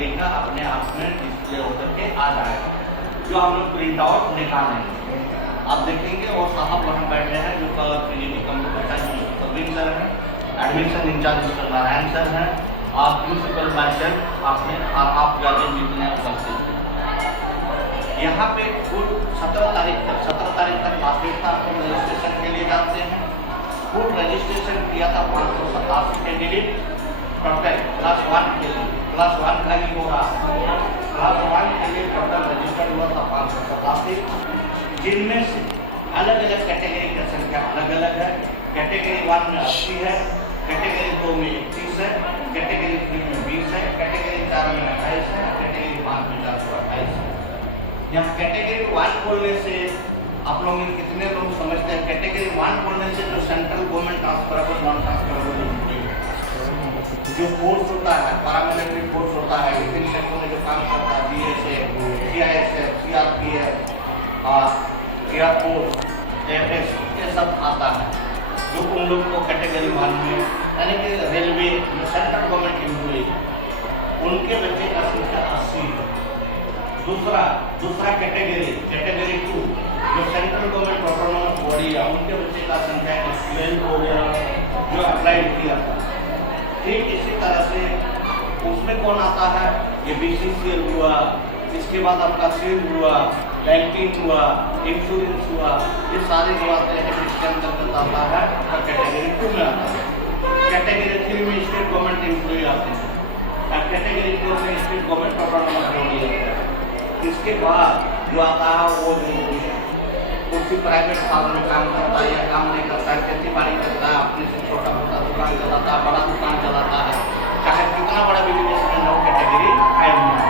Category का अपने आप में डिस्प्ले होकर के आ जाएगा, जो हम लोग प्रिंट आउट निकालेंगे। आप देखेंगे और साहब वहाँ बैठे हैं जो PGT computer science Praveen sir हैं, admission incharge mister Narayan sir हैं, आप प्रिंसिपल मास्टर आपने और आप गार्जियन जितने उपस्थित हैं। यहाँ पे कुल 17 तारीख तक लास्ट डेट था, आपको रजिस्ट्रेशन के लिए जाते हैं। कुल रजिस्ट्रेशन किया था 587 कैंडिडेट टोटल क्लास 1 के लिए, क्लास 1 का ही हो रहा है। क्लास 1 के लिए टोटल रजिस्टर्ड हुआ था 587, जिनमें से अलग अलग कैटेगरी की संख्या अलग अलग है। कैटेगरी 1 में 80 है, कैटेगरी 2 में 31 है, कैटेगरी 3 में 20 है, कैटेगरी 4 में 28 है, कैटेगरी 5 में 428 है। यहाँ कैटेगरी 1 बोलने से आप लोग में कितने लोग समझते हैं? कैटेगरी 1 बोलने से जो central government transferable non transferable जो फोर्स होता है, पैरामिलिट्री फोर्स होता है, विभिन्न सेक्टरों में जो काम करता है, BSF, CISF, CRPF, air force, air force, ये सब आता है, जो उन लोग को कैटेगरी 1 में, यानी कि रेलवे जो सेंट्रल गवर्नमेंट एम्प्लॉई उनके बच्चे का संख्या 80 है। दूसरा कैटेगरी 2 जो सेंट्रल गवर्नमेंट ऑटोनोमस बॉडी है, उनके बच्चे का संख्या 12 हो गया जो अप्लाई किया था। ठीक इसी तरह से उसमें कौन आता है? ये BCCL हुआ, इसके बाद आपका सील हुआ, बैंकिंग हुआ, इंश्योरेंस हुआ, ये सारे जो आते हैं इसके अंतर्गत आता है और कैटेगरी 2 में आता है। कैटेगरी 3 में स्टेट गवर्नमेंट एम्प्लॉई आते हैं, और कैटेगरी 4 में स्टेट गवर्नमेंट ऑटोनोमस बॉडी आता है। इसके बाद जो आता है वो किसी प्राइवेट फार्म में काम करता है या काम नहीं करता है, खेती बाड़ी करता है, अपने से छोटा मोटा दुकान चलाता है, बड़ा दुकान चलाता है, चाहे कितना बड़ा बिजनेसमैन हो, कैटेगरी 5 में,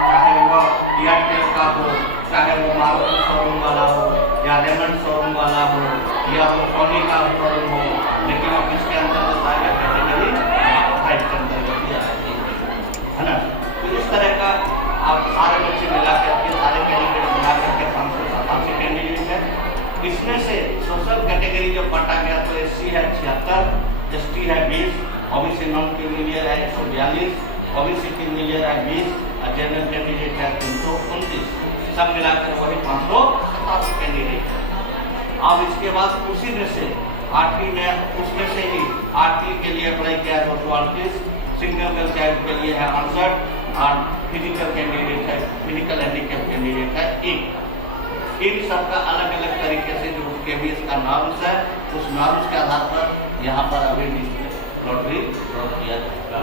चाहे वो एयरटेल का हो, चाहे वो मारुति शोरूम वाला हो या रेमंड शोरूम वाला हो या वो सोनी का शोरूम हो, लेकिन अब इसके अंतर्गत आएगा कैटेगरी 5 के अंतर्गत ही आएगी, है ना। तो इस तरह का आप सारे बच्चे मिला करके, सारे कैंडिडेट मिला करके 587 कैंडिडेट है। इसमें से सोशल कैटेगरी जो बांटा गया तो SC है 76, ST है 20, OBC नॉन क्रिमिलियर है 142, OBC क्रिमिलियर है 20 और जनरल कैंडिडेट है 329, सब मिलाकर वही 587 कैंडिडेट है। अब इसके बाद उसी में से RT में उसमें से ही RT के लिए अप्लाई किया 238, सिंगल गर्ल चाइल्ड के लिए है 68 और फिजिकल कैंडिडेट है, फिजिकल हैंडीकैप कैंडिडेट है 1। इन सबका अलग अलग तरीके से जो KVS का नॉर्म्स है, उस नॉर्म्स के आधार पर यहाँ पर अभी लॉटरी ड्रॉ किया जाएगा।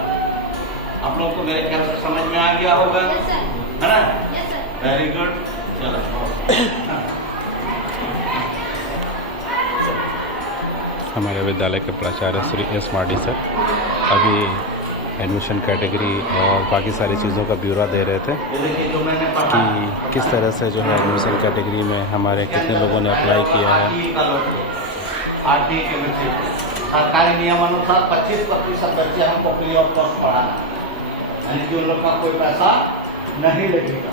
आप लोगों को मेरे ख्याल से समझ में आ गया होगा, है ना? Very good. चलो हमारे विद्यालय के प्राचार्य श्री S मार्डी सर अभी एडमिशन कैटेगरी और बाकी सारी चीज़ों का ब्यौरा दे रहे थे कि किस तरह से जो है एडमिशन कैटेगरी में हमारे कितने लोगों ने अप्लाई किया है। RT के बच्चे सरकारी नियमानुसार 25% बच्चे हमको फ्री ऑफ कॉस्ट पढ़ाना, यानी कि उन लोग का कोई पैसा नहीं लगेगा,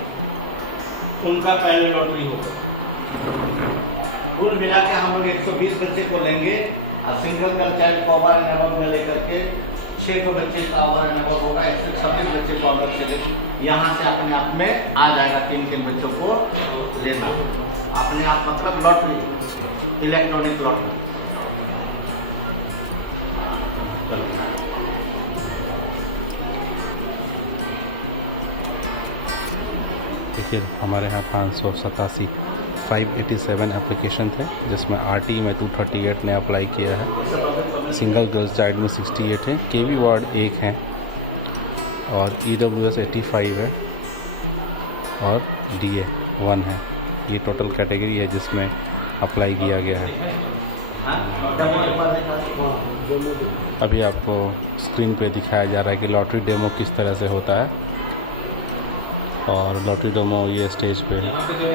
उनका पहले लॉटरी होगा। कुल मिला के हम लोग 120 बच्चे को लेंगे और सिंगल गर्ल चाइल्ड को ओवर एंड अबव में लेकर के 6 को बच्चे का ओवर एंड अबव होगा, 126 बच्चे को अलग से यहाँ से अपने आप में आ जाएगा। 3 बच्चों को लेना अपने आप, मतलब लॉटरी, इलेक्ट्रॉनिक लॉटरी। देखिए हमारे यहाँ 587 एप्लीकेशन थे, जिसमें RT में 238 ने अप्लाई किया है, सिंगल गर्ल्स चाइल्ड में 68 है, KV वार्ड 1 है और EWS 85 है और DA 1 है। ये टोटल कैटेगरी है जिसमें अप्लाई किया गया है। अभी आपको स्क्रीन पे दिखाया जा रहा है कि लॉटरी डेमो किस तरह से होता है, और लॉटरी डेमो ये स्टेज पे है,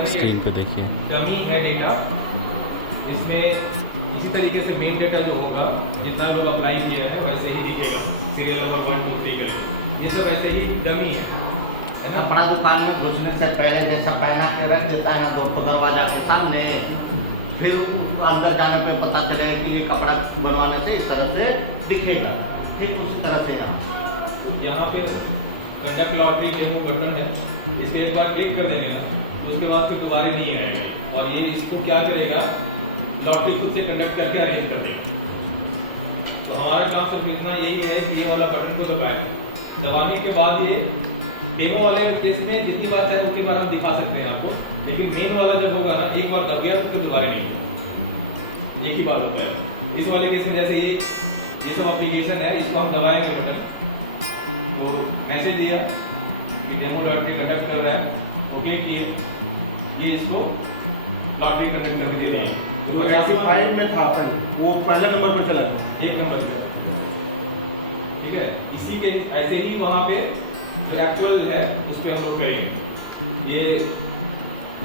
स्क्रीन पे देखिए। डमी है डेटा, इसमें इसी तरीके से मेन डेटा जो होगा, जितना लोग अप्लाई किया है वैसे ही दिखेगा, सीरियल नंबर 1 2 3 के ये सब वैसे ही डमी है ना। कपड़ा दुकान में घुसने से पहले जैसा पहना के रख देता है ना दरवाजा के सामने, फिर अंदर जाने पे पता चलेगा कि ये कपड़ा बनवाने से इस तरह से दिखेगा, ठीक उसी तरह से यहाँ पे कंडक्ट लॉटरी डेमो बटन है, इसे एक बार क्लिक कर देंगे ना तो उसके बाद फिर दोबारा नहीं आएगा और ये इसको क्या करेगा, लॉटरी खुद से कंडक्ट करके अरेंज कर देगा। तो हमारा काम सिर्फ इतना यही है कि ये वाला बटन को दबाएं, दबाने के बाद ये डेमो वाले केस में जितनी बार चाहे उतनी बार हम दिखा सकते हैं आपको, लेकिन मेन वाला जब होगा ना एक बार दब गया तो फिर दोबारा नहीं होगा, एक ही बार होता है। इस वाले केस में जैसे ये सब एप्लीकेशन है, इसको हम दबाएंगे बटन तो मैसेज दिया कि डेमो लॉटरी कंडक्ट कर रहा है, ओके किए, ये इसको लॉटरी कंडक्ट करके दे देंगे। तो 85 में था पहले, वो पहले नंबर पर चला गया, 1 नंबर पे, ठीक है। इसी के ऐसे ही वहाँ पे जो एक्चुअल है उस पर हम लोग करेंगे। ये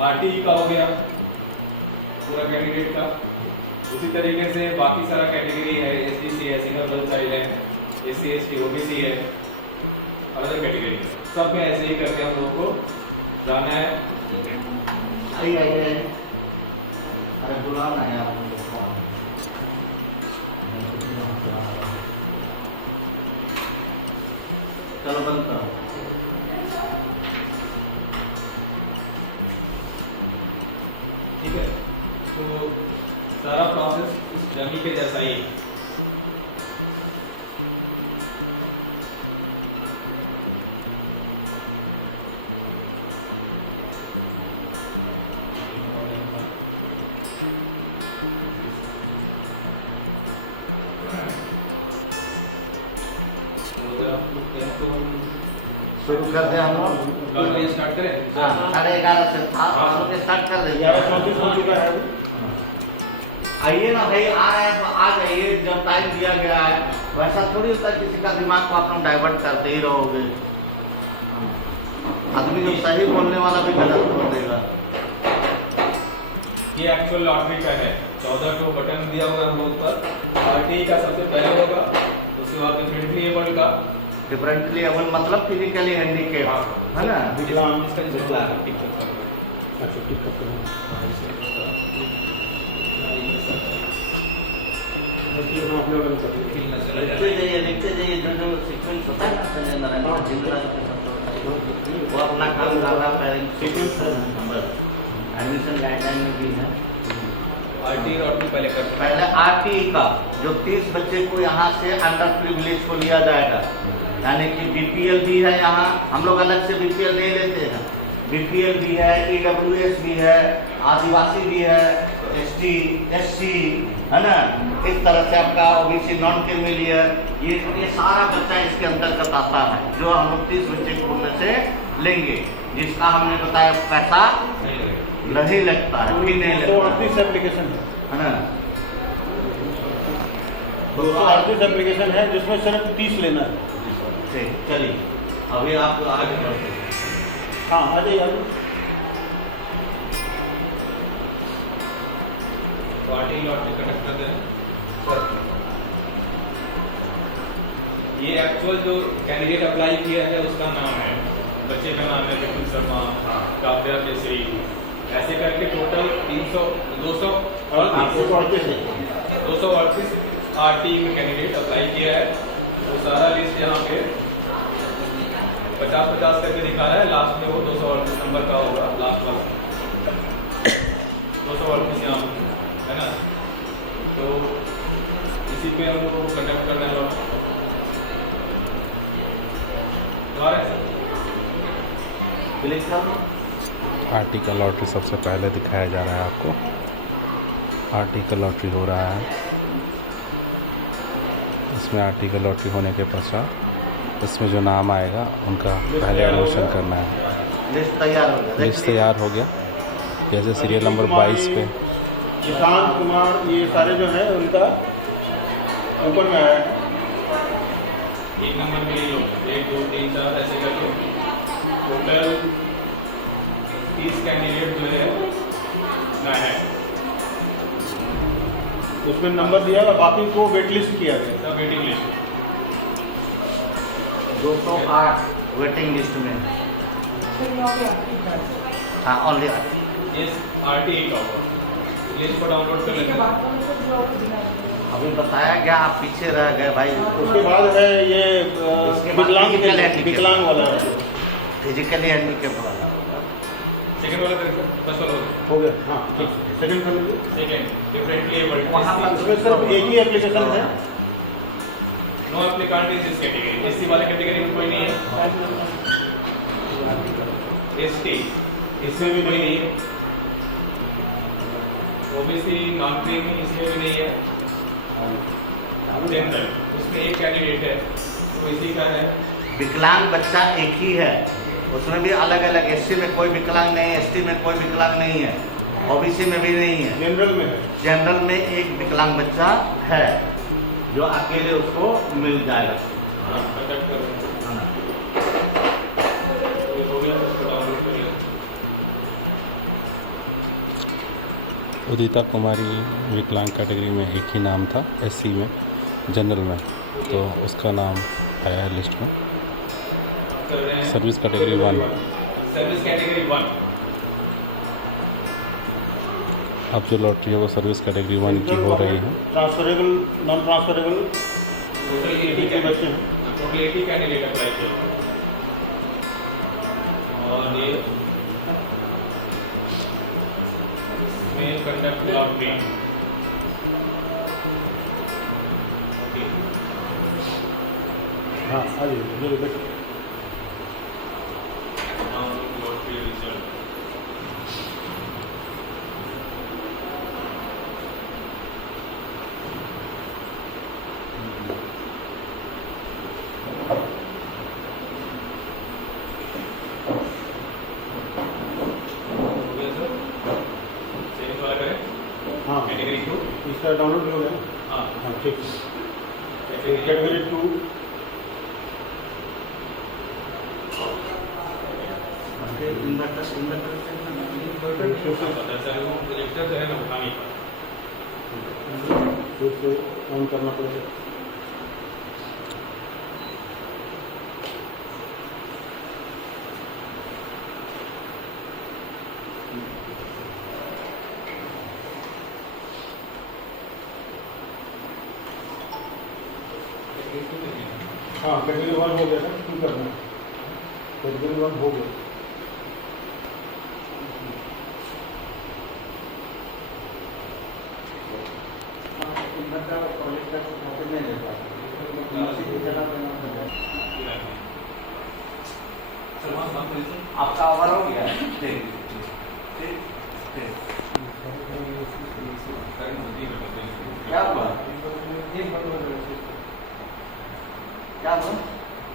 आरटी का हो गया पूरा कैंडिडेट का, उसी तरीके से बाकी सारा कैटेगरी है, एसडीसी है, सिंगल गर्ल चाइल्ड है, एससी एसटी ओबीसी है, अलग कैटेगरी, सब में ऐसे ही करके हम लोगों को जाना है। आइए अरे बुलाना है आप लोगों को। चलो बंद करो। ठीक है, तो सारा प्रोसेस उस डमी के जैसा ही है। शुरू करते हैं हम लोग, लॉटरी स्टार्ट करें। हाँ 11:30 से था, हम लोग स्टार्ट कर देंगे। 11:34 हो चुका है अभी। आइए ना भाई, आ रहे हैं तो आ जाइए, जब टाइम दिया गया है वैसा थोड़ी होता है किसी का दिमाग को आप लोग डाइवर्ट करते ही रहोगे। आदमी जो सही बोलने वाला भी गलत बोल देगा। ये एक्चुअल लॉटरी का है, 14 को बटन दिया हुआ है हम लोग पर। आरटी का सबसे पहले होगा, उसके बाद डिफरेंटली एबल्ड का। डिफरेंटली एबल मतलब फिजिकली हैंडीकेप, है ना? विकलांग। इसका विकलांग। टिकट अच्छा ठीक है। लिखते जाइए जो जो सीक्वेंस होता है ना संजय नारायण जिंद्रा वो अपना काम कर रहा है। नंबर एडमिशन गाइडलाइन में भी है। आरटी लॉटरी पहले कर, पहले आरटी का जो 30 बच्चे को यहाँ से अंडर प्रिविलेज को लिया जाएगा, यानी कि बीपीएल भी है यहाँ, हम लोग अलग से बीपीएल नहीं लेते हैं, बीपीएल भी है, ईडब्ल्यूएस भी है, आदिवासी भी है, एसटी एससी, है ना? इस तरह से आपका ओबीसी नॉन क्रीमिलियर, ये सारा बच्चा इसके अंतर्गत आता है, जो हम लोग 30 बच्चे को में से लेंगे, जिसका हमने बताया पैसा नहीं लगता है, भी नहीं लगता 238 एप्लीकेशन है ना? 238 एप्लीकेशन है जिसमें सिर्फ 30 लेना है। ठीक, चलिए अभी आप आगे बढ़ते हैं। हाँ आ जाइए आगे। आरटी लॉटरी कंडक्ट करते हैं सर। ये एक्चुअल जो कैंडिडेट अप्लाई किया है उसका नाम है, बच्चे का नाम है विपुल शर्मा, काव्या केसरी, ऐसे करके टोटल 238 आरटी में कैंडिडेट अप्लाई किया है। वो सारा लिस्ट यहाँ पे 50-50 करके दिखा रहा है, लास्ट में वो 238 नंबर का होगा, लास्ट वाला 238 यहाँ है ना। तो इसी पे हम लोग को कंडक्ट करना है क्लिक कर दो। आरटी का लॉटरी सबसे पहले दिखाया जा रहा है आपको। आरटी का लॉटरी हो रहा है, इसमें आरटी का लॉटरी होने के पश्चात इसमें जो नाम आएगा उनका पहले एडमिशन करना है। लिस्ट तैयार हो गया, लिस्ट तैयार हो गया, जैसे सीरियल नंबर 22 पे निशांत कुमार, ये सारे जो है उनका ऊपर में आया है। एक नंबर में ही होगा, 1 2 3 4 ऐसे करके टोटल 30 कैंडिडेट जो है ना है, उसमें नंबर दिया और बाकी को वेट लिस्ट किया गया। सब वेटिंग लिस्ट 208 वेटिंग लिस्ट में। हाँ ऑनली इस आरटी का लिस्ट को डाउनलोड कर लेते हैं। अभी बताया गया, आप पीछे रह गए भाई। उसके बाद है ये इसके बाद विकलांग physical handicap। विकलांग वाला है। फिजिकली हैंडीकैप वाला होगा। सेकंड वाला करें सर, फर्स्ट वाला हो गया, हाँ ठीक है। सेकंड कर लीजिए। सेकंड डिफरेंटली एबल्ड, वहाँ पर इसमें सिर्फ एक ही एप्लीकेशन है। No applicant is this category. SC वाले कैटेगरी में कोई नहीं है। एसटी इसमें भी कोई नहीं है। ओबीसी नॉन क्रीमी इसमें भी नहीं है। जनरल उसमें एक कैंडिडेट है, तो इसी का है। विकलांग बच्चा एक ही है, उसमें भी अलग अलग। एससी में कोई विकलांग नहीं है, एसटी में कोई विकलांग नहीं है, ओबीसी में भी नहीं है। जनरल में है। जनरल में एक विकलांग बच्चा है जो अकेले उसको मिल जाएगा। कंडक्ट कर रहे हैं। हाँ। ये हो गया, उसको डाउनलोड कर लिया। उदिता कुमारी विकलांग कैटेगरी में एक ही नाम था, एससी में, जनरल में, तो उसका नाम आया है लिस्ट में। कर रहे हैं। Service category 1। Service category 1। अब जो लॉटरी है वो सर्विस कैटेगरी 1 की हो रही है। ट्रांसफरेबल, नॉन ट्रांसफरेबल टोटल 80 के बच्चे हैं। टोटल 80 कैंडिडेट अप्लाई किए। और ये इसमें कंडक्ट लॉटरी। हाँ आ जाइए, ये देखिए। Lottery result. हाँ कैटेगरी 2। इसका डाउनलोड भी हो गया ना? हाँ, हाँ ठीक है। कैटेगरी 2 प्रोजेक्टर जो है ना उठा नहीं पाया। फिर से ऑन करना पड़ेगा। हाँ कैटेगरी 1 हो गया था, 2 करना है। कैटेगरी 1 हो गया। आपका ओवर हो गया। ठीक ठीक ठीक। क्या हुआ? क्या हुआ?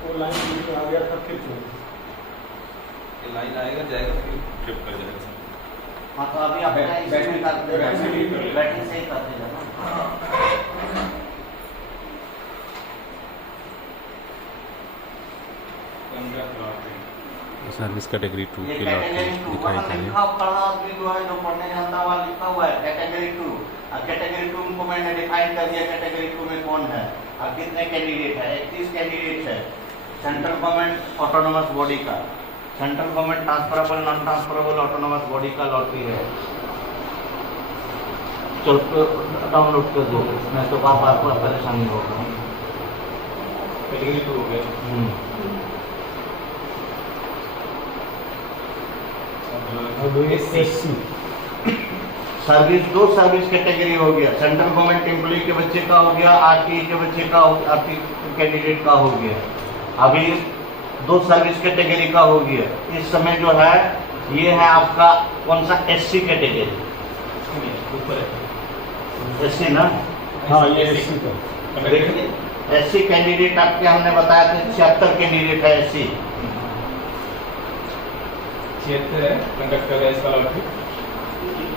वो लाइन आ गया था, फिर लाइन आएगा जाएगा फिर ट्रिप कर जाएगा। हाँ तो अभी आप बैटरी करते बैटरी से ही करते जाना। सर्विस कैटेगरी 2 ये की लॉटरी कैटेगरी 2 दिखाई वहाँ दे रही लिखा है। पढ़ा आदमी जो है, जो पढ़ने जानता हुआ लिखा हुआ है कैटेगरी 2। और कैटेगरी 2 को मैंने डिफाइन कर दिया कैटेगरी 2 में कौन है और कितने कैंडिडेट है। 31 कैंडिडेट है सेंट्रल गवर्नमेंट ऑटोनोमस बॉडी का। Central government transferable non transferable autonomous body का लॉटरी है। चलो डाउनलोड कर दो, मैं तो आपको परेशानी होगा। कैटेगरी 2 हो गया। सर्विस 2 सर्विस कैटेगरी हो गया। सेंट्रल गवर्नमेंट एम्प्लॉय के बच्चे का हो गया, आरटी के बच्चे का, आरटी कैंडिडेट का हो गया। अभी 2 सर्विस कैटेगरी का हो गया। इस समय जो है ये है आपका कौन सा एससी कैटेगरी। एससी ना? हाँ ये एससी का। देखिए एससी कैंडिडेट आपके हमने बताया था 76 कैंडिडेट है एससी। 76 है कंडक्ट कर रहा है इसका लॉटरी।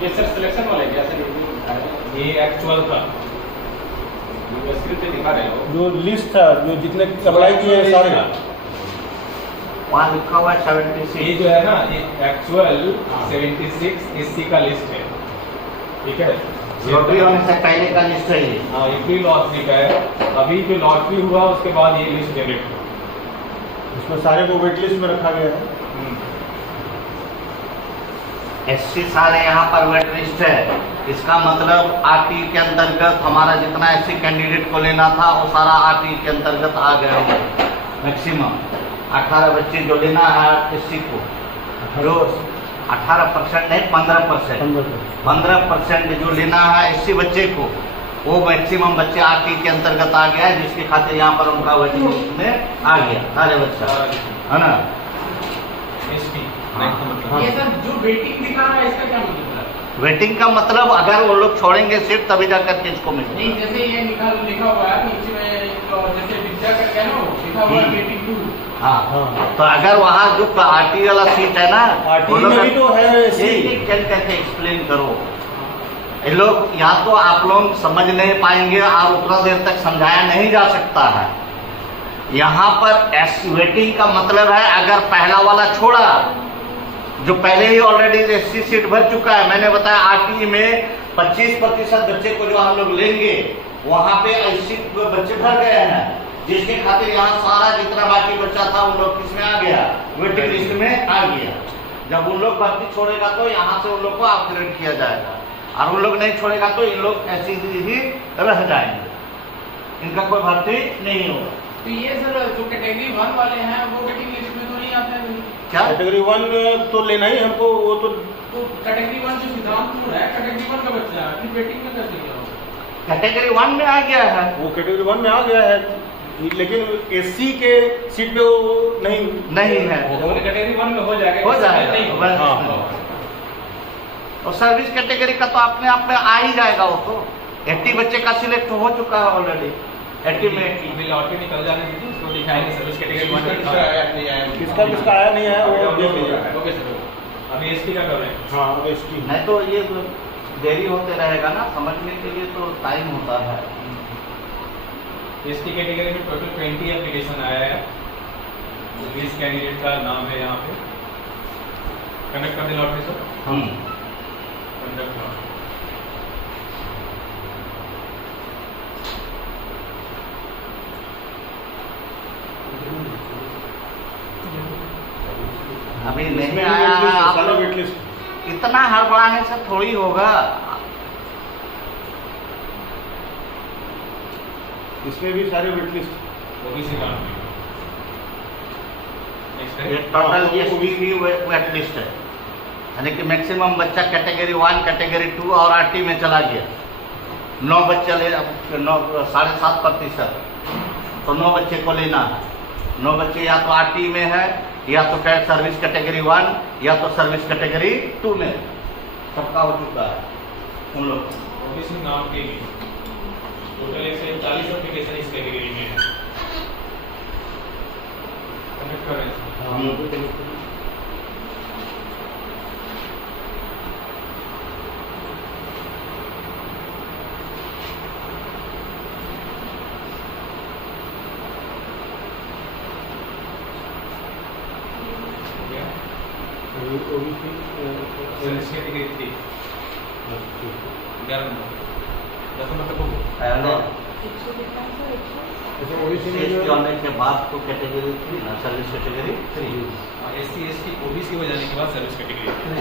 ये सर सिलेक्शन वाला है क्या सर? ये एक्चुअल था, ये स्क्रिप्ट पे दिखा रहे हो जो लिस्ट था, जो जितने अप्लाई किए हैं सारे, वहाँ लिखा हुआ है 76। ये जो है ना ये एक्चुअल 76 एससी का लिस्ट है। ठीक है, लॉटरी होने से पहले का लिस्ट है ये। हाँ ये प्री लॉटरी का है। अभी जो लॉटरी हुआ उसके बाद ये लिस्ट जनरेट हुआ। उसमें सारे को वेट लिस्ट में रखा गया है। एससी सारे यहाँ पर वेट लिस्ट है। इसका मतलब आरटी के अंतर्गत हमारा जितना एससी कैंडिडेट को लेना था वो सारा आरटी के अंतर्गत आ गए होंगे। मैक्सिमम 18 बच्चे जो लेना है एससी को, जो 18% नहीं 15% जो लेना है एससी बच्चे को, वो मैक्सिमम बच्चे आरटी के अंतर्गत आ गया है, जिसके खातिर यहाँ पर उनका वेटिंग लिस्ट में आ गया सारे बच्चा, है ना। ये सर जो वेटिंग दिखा रहा है इसका क्या मतलब है? वेटिंग का मतलब अगर वो लोग छोड़ेंगे सीट तभी जाकर के इसको मिलेगा। नहीं, जैसे ये लिखा हुआ है नीचे में, जैसे विद्या का क्या ना लिखा हुआ है वेटिंग 2। हाँ, तो अगर वहाँ जो आरटी वाला सीट है ना, आरटी में भी तो है चल करके एक्सप्लेन करो। ये लोग या तो आप लोग समझ नहीं पाएंगे और उतना देर तक समझाया नहीं जा सकता है। यहाँ पर वेटिंग का मतलब है अगर पहला वाला छोड़ा, जो पहले ही ऑलरेडी एससी सीट भर चुका है, मैंने बताया आरटी में 25% बच्चे को जो हम लोग लेंगे वहाँ पे 80 बच्चे भर गए हैं, जिसके खातिर यहाँ सारा जितना बाकी बच्चा था उन लोग किसमें आ गया, वेटिंग लिस्ट में आ गया। जब उन लोग भर्ती छोड़ेगा तो यहाँ से उन लोग को अपग्रेड किया जाएगा, और उन लोग नहीं छोड़ेगा तो इन लोग ऐसे ही रह जाएंगे, इनका कोई भर्ती नहीं होगा। तो ये सर जो कैटेगरी 1 वाले हैं वो वेटिंग लिस्ट में तो नहीं आते हैं? क्या कैटेगरी 1 तो लेना ही हमको, वो तो कैटेगरी 1 जो सिद्धांतपुर है कैटेगरी 1 का बच्चा है, फिर वेटिंग में कैसे गया? कैटेगरी 1 में आ गया है, वो कैटेगरी 1 में आ गया है, लेकिन एससी के सीट पे वो नहीं है। कैटेगरी 1 में हो जाएगा, हो जाएगा नहीं होगा। हाँ। और सर्विस कैटेगरी का तो अपने आप में आ ही जाएगा। वो तो 80 बच्चे का सिलेक्ट हो चुका है ऑलरेडी, 80 में 80 अभी लॉटरी निकल जाने दीजिए, उसको दिखाएंगे सर्विस कैटेगरी 1 किसका आया नहीं है वो देख लीजिए। ओके सर, अभी एसटी का कर रहे हैं। हाँ एसटी नहीं तो ये देरी होते रहेगा ना, समझने के लिए तो टाइम होता है। एसटी कैटेगरी में टोटल 20 एप्लीकेशन आया है, 20 कैंडिडेट का नाम है यहाँ पे। कनेक्ट कर दे लॉटरी सर। Conduct lottery. अभी नहीं आया है, आप लोग इतना हड़बड़ाने से थोड़ी होगा। इसमें भी सारे वेट लिस्ट ओबीसी का नेक्स्ट ये है टोटल एसटी भी वेट लिस्ट है, यानी कि मैक्सिमम बच्चा कैटेगरी 1, कैटेगरी 2 और आरटी में चला गया। 9 बच्चे ले 7.5%, तो 9 बच्चे को लेना है। 9 बच्चे या तो आरटी में है, या तो सर्विस कैटेगरी 1, या तो सर्विस कैटेगरी 2 में सबका हो चुका है उन लोग। ओबीसी नाम के लिए टोटल 140 एप्लीकेशन इस कैटेगरी में है। कनेक्ट कर रहे हैं। सर्विस कैटेगरी 3 11 नंबर 10 नंबर तक होगा। पहले ओबीसी में एसटी आने के बाद तो कैटेगरी 3 ना, service category 3। SC ST OBC हो जाने के बाद सर्विस कैटेगरी 3।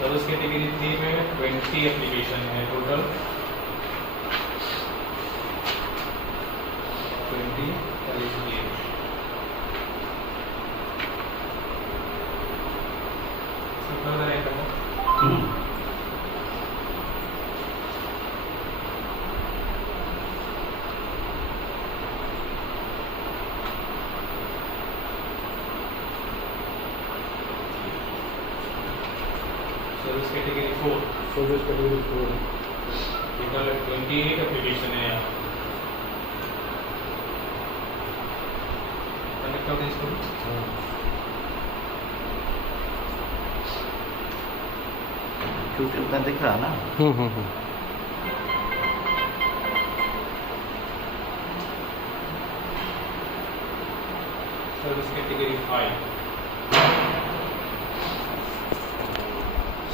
सर्विस कैटेगरी 3 में 20 एप्लीकेशन है total. 20 service category 4 service category 4 total 28 application है यहाँ। कनेक्ट कर दें इसको। यूट्यूब में दिख रहा ना। सर्विस कैटेगरी 5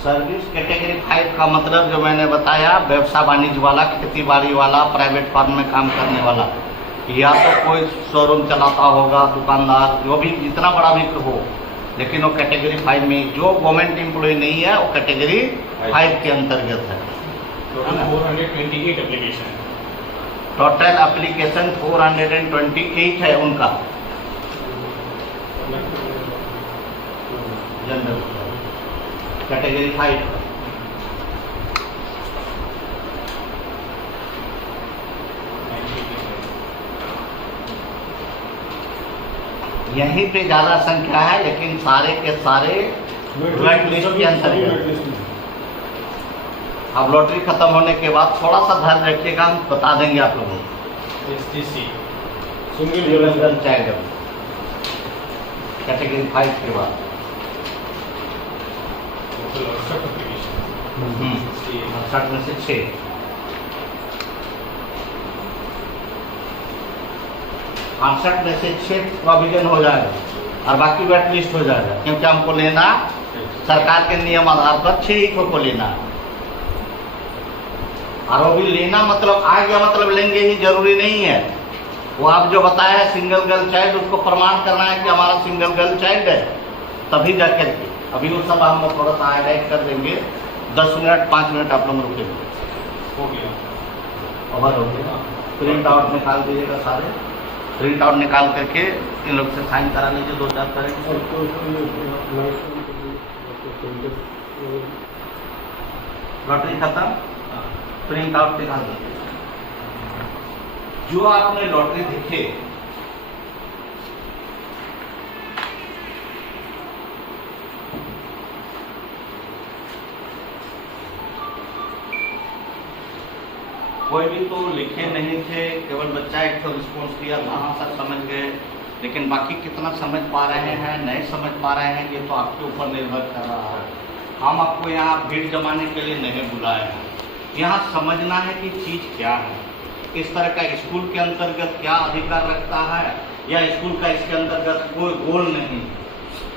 सर्विस कैटेगरी 5 का मतलब जो मैंने बताया, व्यवसाय वाणिज्य वाला, खेती बाड़ी वाला, प्राइवेट फर्म में काम करने वाला, या तो कोई शोरूम चलाता होगा, दुकानदार, जो भी जितना बड़ा भी हो, लेकिन वो कैटेगरी 5 में, जो गवर्नमेंट एम्प्लॉय नहीं है वो कैटेगरी 5 के अंतर्गत है। टोटल 428 एप्लीकेशन है। टोटल एप्लीकेशन 428 है उनका जनरल कैटेगरी 5। यहीं पे ज्यादा संख्या है, लेकिन सारे के सारे वेट लिस्ट के अंतर्गत। अब लॉटरी खत्म होने के बाद थोड़ा सा ध्यान रखिएगा, हम बता देंगे आप लोगों को। STC सिंगल चाइल्ड कैटेगरी 5 के बाद टोटल 68 एप्लीकेशन। 60 में से 6। अड़सठ में से 6 प्रोविजन हो जाएगा और बाकी वेट लिस्ट हो जाएगा, क्योंकि हमको लेना सरकार के नियम आधार पर 6 को लेना है। और वो भी लेना मतलब आ गया मतलब लेंगे ही जरूरी नहीं है। वो आप जो बताया है सिंगल गर्ल चाइल्ड, उसको प्रमाण करना है कि हमारा सिंगल गर्ल चाइल्ड है, तभी जाकर के। अभी वो सब हम लोग थोड़ा सा हाईलाइट कर देंगे। 10 मिनट 5 मिनट आप लोग रुकेंगे। हो गया, ओवर हो गया। प्रिंट आउट निकाल दीजिएगा सारे। प्रिंट आउट निकाल करके इन लोग से साइन करा लीजिए, 2-4 करेंगे। लॉटरी खत्म, प्रिंट आउट निकाल दीजिए। जो आपने लॉटरी दिखे कोई भी तो लिखे नहीं थे, केवल बच्चा एक तो रिस्पॉन्स दिया, वहां तक समझ गए, लेकिन बाकी कितना समझ पा रहे हैं नहीं समझ पा रहे हैं, ये तो आपके ऊपर निर्भर कर रहा है। हम आपको यहाँ भीड़ जमाने के लिए नहीं बुलाए हैं, यहाँ समझना है कि चीज़ क्या है, इस तरह का स्कूल के अंतर्गत क्या अधिकार रखता है, या स्कूल का इसके अंतर्गत कोई गोल नहीं।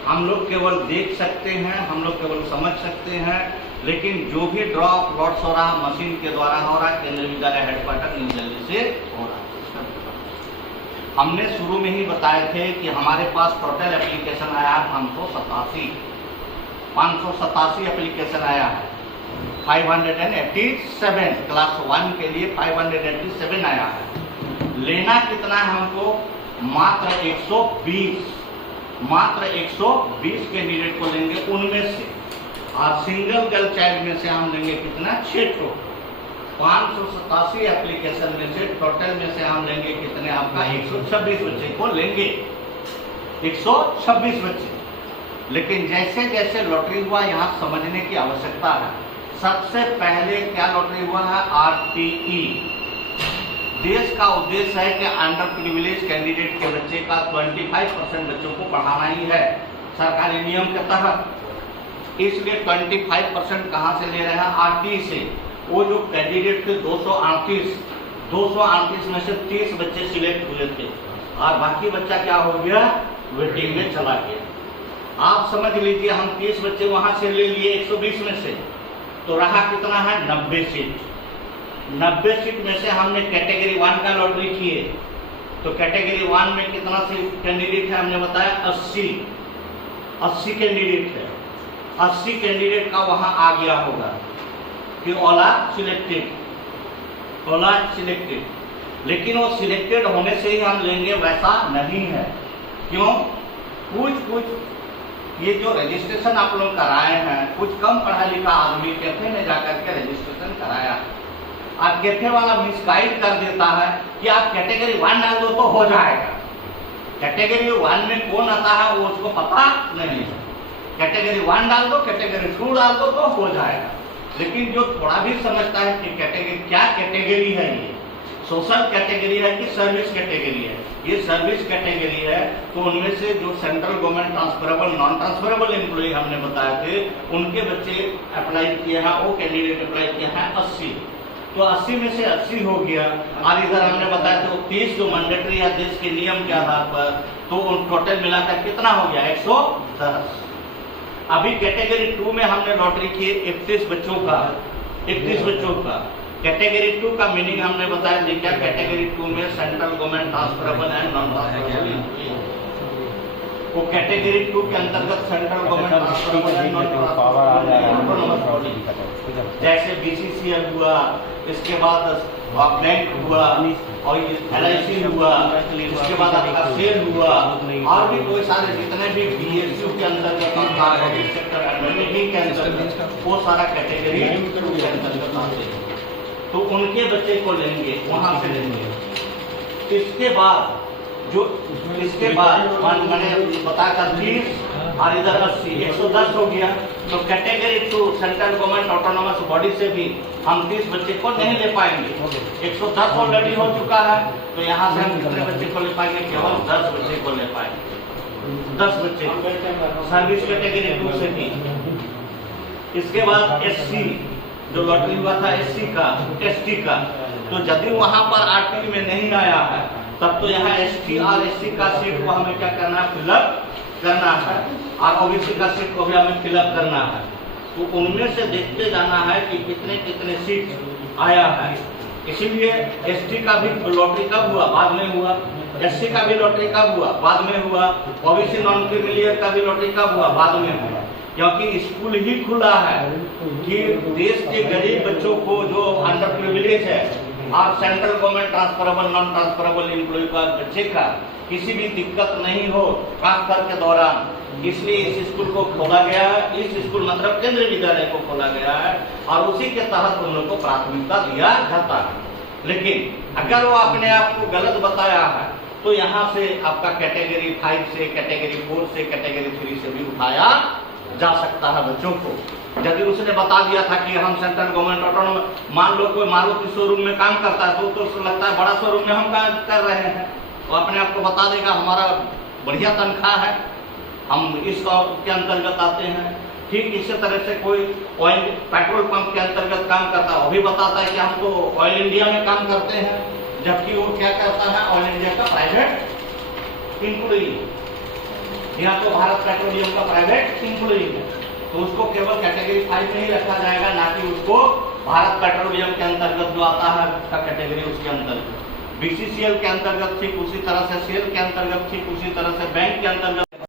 हम लोग केवल देख सकते हैं, हम लोग केवल समझ सकते हैं, लेकिन जो भी ड्रॉप लॉट्स हो रहा मशीन के द्वारा हो रहा, केंद्रीय विद्यालय हेडक्वार्टर न्यू दिल्ली से हो रहा। हमने शुरू में ही बताए थे कि हमारे पास टोटल एप्लीकेशन आया है 587 एप्लीकेशन आया है। 587 क्लास 1 के लिए 587 आया है। लेना कितना है हमको? मात्र 120 कैंडिडेट को लेंगे उनमें से, और सिंगल गर्ल चाइल्ड में से हम लेंगे कितना? 6 को। 587 एप्लीकेशन में से टोटल में से हम लेंगे कितने? आपका 126 बच्चे को लेंगे, 126 बच्चे। लेकिन जैसे जैसे लॉटरी हुआ, यहाँ समझने की आवश्यकता है। सबसे पहले क्या लॉटरी हुआ है? RTE। देश का उद्देश्य है कि अंडर प्रिविलेज कैंडिडेट के बच्चे का 25% बच्चों को पढ़ाना ही है सरकारी नियम के तहत। इसलिए 25% कहाँ से ले रहे हैं? RTE से। वो जो कैंडिडेट थे 238 में से 30 बच्चे सिलेक्ट हुए थे, और बाकी बच्चा क्या हो गया? वेटिंग में चला गया। आप समझ लीजिए, हम 30 बच्चे वहां से ले लिए 120 में से, तो रहा कितना है? 90 सीट। 90 सीट में से हमने कैटेगरी 1 का लॉटरी किए, तो कैटेगरी 1 में कितना से कैंडिडेट है? हमने बताया 80 कैंडिडेट है। 80 कैंडिडेट का वहां आ गया होगा कि ओला सिलेक्टेड, लेकिन वो सिलेक्टेड होने से ही हम लेंगे वैसा नहीं है। क्यों? कुछ ये जो रजिस्ट्रेशन आप लोग कराए हैं, कुछ कम पढ़ा लिखा आदमी कैफे में जाकर के रजिस्ट्रेशन कराया, और कैफे वाला मिसगाइड कर देता है कि आप कैटेगरी 1 डाल दो तो हो जाएगा। कैटेगरी 1 में कौन आता है वो उसको पता नहीं है। कैटेगरी 1 डाल दो, कैटेगरी 2 डाल दो तो हो जाएगा। लेकिन जो थोड़ा भी समझता है कि कैटेगरी क्या कैटेगरी है, ये सोशल कैटेगरी है कि सर्विस कैटेगरी है, ये सर्विस कैटेगरी है, तो उनमें से जो central government transferable non transferable employ हमने बताए थे, उनके बच्चे अप्लाई किए हैं, वो कैंडिडेट अप्लाई किए हैं 80, तो 80 में से 80 हो गया। और इधर हमने बताया था 30 जो मैंडेटरी है देश के नियम के आधार पर, तो उन टोटल मिलाकर कितना हो गया? 110। अभी कैटेगरी 2 में हमने लॉटरी किए 31 बच्चों का, कैटेगरी 2 का मीनिंग हमने बताया थी क्या। कैटेगरी 2 में central government transferable and non transferable. वो कैटेगरी 2 के अंतर्गत central government transferable and non transferable जैसे बीसीसीएल हुआ, इसके बाद बैंक हुआ और LIC हुआ, इसके बाद आपका सेल हुआ और भी कोई सारे जितने भी BSU के अंतर्गत सेक्टर एडमिनिस्ट्रेशन के अंतर्गत वो सारा कैटेगरी 2 के अंतर्गत आते हैं। तो उनके बच्चे को लेंगे, वहां से लेंगे। इसके बाद मैंने बताकर 30 और इधर 80, 110 हो गया। तो category 2 central government autonomous body से भी हम 30 बच्चे को नहीं ले पाएंगे। 110 ऑलरेडी हो चुका है, तो यहाँ से हम कितने बच्चे को ले पाएंगे? केवल 10 बच्चे को ले पाएंगे। 10 बच्चे सर्विस कैटेगरी 2 से भी। इसके बाद SC जो लॉटरी हुआ था SC का, ST का, तो यदि वहां पर RT में नहीं आया है तब तो यहाँ ST और SC का सीट को हमें क्या करना है? फिलअप करना है। और OBC का सीट को भी हमें फिलअप करना है। तो उनमें से देखते जाना है कि कितने कितने सीट आया है। इसीलिए ST का भी लॉटरी कब हुआ? बाद में हुआ। SC का भी लॉटरी कब हुआ? बाद में हुआ। OBC नॉन क्रीमिलियर का भी लॉटरी कब हुआ? बाद में हुआ। क्योंकि स्कूल ही खुला है कि देश के गरीब बच्चों को जो अंडर प्रिविलेज है और central government transferable non transferable employ का बच्चे का किसी भी दिक्कत नहीं हो ट्रांसफर के दौरान, इसलिए इस स्कूल को खोला गया है। इस स्कूल मतलब केंद्रीय विद्यालय को खोला गया है और उसी के तहत उन लोगों को प्राथमिकता दिया जाता है। लेकिन अगर वो अपने आप को गलत बताया है तो यहाँ से आपका कैटेगरी 5 से, कैटेगरी 4 से, कैटेगरी 3 से भी उठाया जा सकता है बच्चों को। यदि उसने बता दिया था कि हम सेंट्रल गवर्नमेंट ऑटोनोमस, मान लो कोई मारुति शोरूम में काम करता है तो उसको लगता है बड़ा शोरूम में हम काम कर रहे हैं, वो अपने आप को बता देगा हमारा बढ़िया तनख्वाह है, हम इस के अंतर्गत आते हैं। ठीक इसी तरह से कोई ऑयल पेट्रोल पंप के अंतर्गत काम करता है, वो भी बताता है कि हम तो ऑयल इंडिया में काम करते हैं, जबकि वो क्या करता है? ऑयल इंडिया का प्राइवेट एम्प्लॉई, यहाँ तो भारत पेट्रोलियम का प्राइवेट एम्प्लॉई है। तो उसको केवल कैटेगरी 5 में ही रखा जाएगा, ना कि उसको भारत पेट्रोलियम के अंतर्गत जो आता है उसका कैटेगरी उसके अंतर्गत। BCCL के अंतर्गत ठीक उसी तरह से, सेल के अंतर्गत ठीक उसी तरह से, बैंक के अंतर्गत